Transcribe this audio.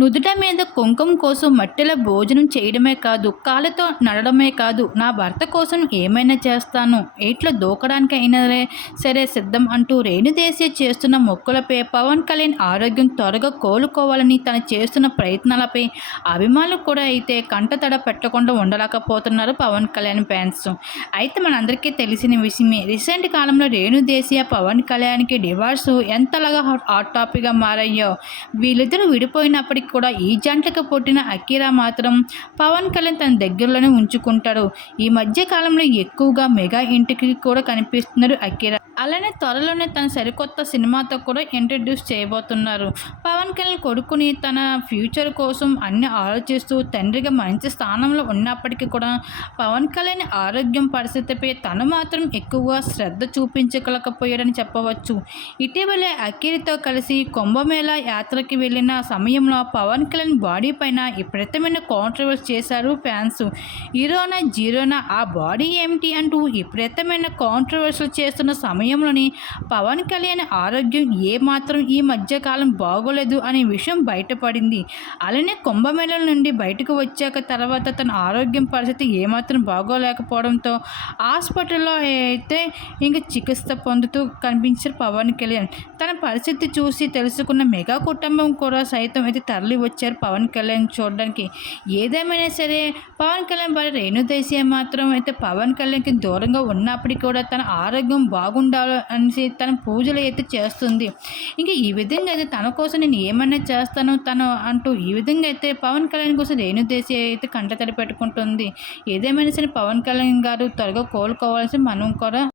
నుదుట మీద కుంకుమ కోసం మట్టిలో భోజనం చేయడమే కాదు, కాళ్ళతో నడవడమే కాదు, నా భర్త కోసం ఏమైనా చేస్తాను, ఏట్లో దూకడానికి అయినా సరే సిద్ధం అంటూ రేణుదేశాయ్ చేస్తున్న మొక్కులపై పవన్ కళ్యాణ్ ఆరోగ్యం త్వరగా కోలుకోవాలని తను చేస్తున్న ప్రయత్నాలపై అభిమానులు కూడా అయితే కంటతడ పెట్టకుండా ఉండలేకపోతున్నారు పవన్ కళ్యాణ్ ఫ్యాన్స్. అయితే మనందరికీ తెలిసిన విషయమే, రీసెంట్ కాలంలో రేణుదేశాయ్ పవన్ కళ్యాణ్కి డివార్స్ ఎంతలాగా హాట్ టాపిక్గా మారయ్యో. వీళ్ళిద్దరూ విడిపోయినప్పటికీ కూడా ఈ జంటకు పుట్టిన అఖీరా మాత్రం పవన్ కళ్యాణ్ తన దగ్గరలోనే ఉంచుకుంటాడు. ఈ మధ్య కాలంలో ఎక్కువగా మెగా ఇంటికి కూడా కనిపిస్తున్నారు అఖీరా. అలానే త్వరలోనే తన సరికొత్త సినిమాతో కూడా ఇంట్రడ్యూస్ చేయబోతున్నారు. పవన్ కళ్యాణ్ కొడుకుని తన ఫ్యూచర్ కోసం అన్ని ఆలోచిస్తూ తండ్రిగా మంచి స్థానంలో ఉన్నప్పటికీ కూడా పవన్ కళ్యాణ్ ఆరోగ్యం పరిస్థితిపై తను మాత్రం ఎక్కువగా శ్రద్ధ చూపించలేకపోయాడని చెప్పవచ్చు. ఇటీవలే అఖీరాతో కలిసి కుంభమేళా యాత్రకి వెళ్ళిన సమయంలో పవన్ కళ్యాణ్ బాడీ పైన విపరీతమైన కాంట్రవర్సీ చేశారు ఫ్యాన్స్. హీరోనా జీరోనా, ఆ బాడీ ఏమిటి అంటూ విపరీతమైన కాంట్రవర్సీలు చేస్తున్న సమయంలోని పవన్ కళ్యాణ్ ఆరోగ్యం ఏమాత్రం ఈ మధ్యకాలం బాగోలేదు అనే విషయం బయటపడింది. అలానే కుంభమేళా నుండి బయటకు వచ్చాక తర్వాత తన ఆరోగ్యం పరిస్థితి ఏమాత్రం బాగోలేకపోవడంతో హాస్పిటల్లో అయితే ఇంకా చికిత్స పొందుతూ కనిపించారు పవన్ కళ్యాణ్. తన పరిస్థితి చూసి తెలుసుకున్న మెగా కుటుంబం కూడా సైతం అయితే తరలి వచ్చారు పవన్ కళ్యాణ్ చూడడానికి. ఏదేమైనా సరే పవన్ కళ్యాణ్ భార్య రేణుదేశాయ్ మాత్రం అయితే పవన్ కళ్యాణ్కి దూరంగా ఉన్నప్పటికీ కూడా తన ఆరోగ్యం బాగుండాలి అనేసి తన పూజలు అయితే చేస్తుంది. ఇంకా ఈ విధంగా అయితే తన కోసం నేను ఏమైనా చేస్తాను తను అంటూ ఈ విధంగా అయితే పవన్ కళ్యాణ్ కోసం రేణుదేశాయ్ అయితే కంటతడి పెట్టుకుంటుంది. ఏదేమైనా సరే పవన్ కళ్యాణ్ గారు త్వరగా కోలుకోవాల్సి మనం కూడా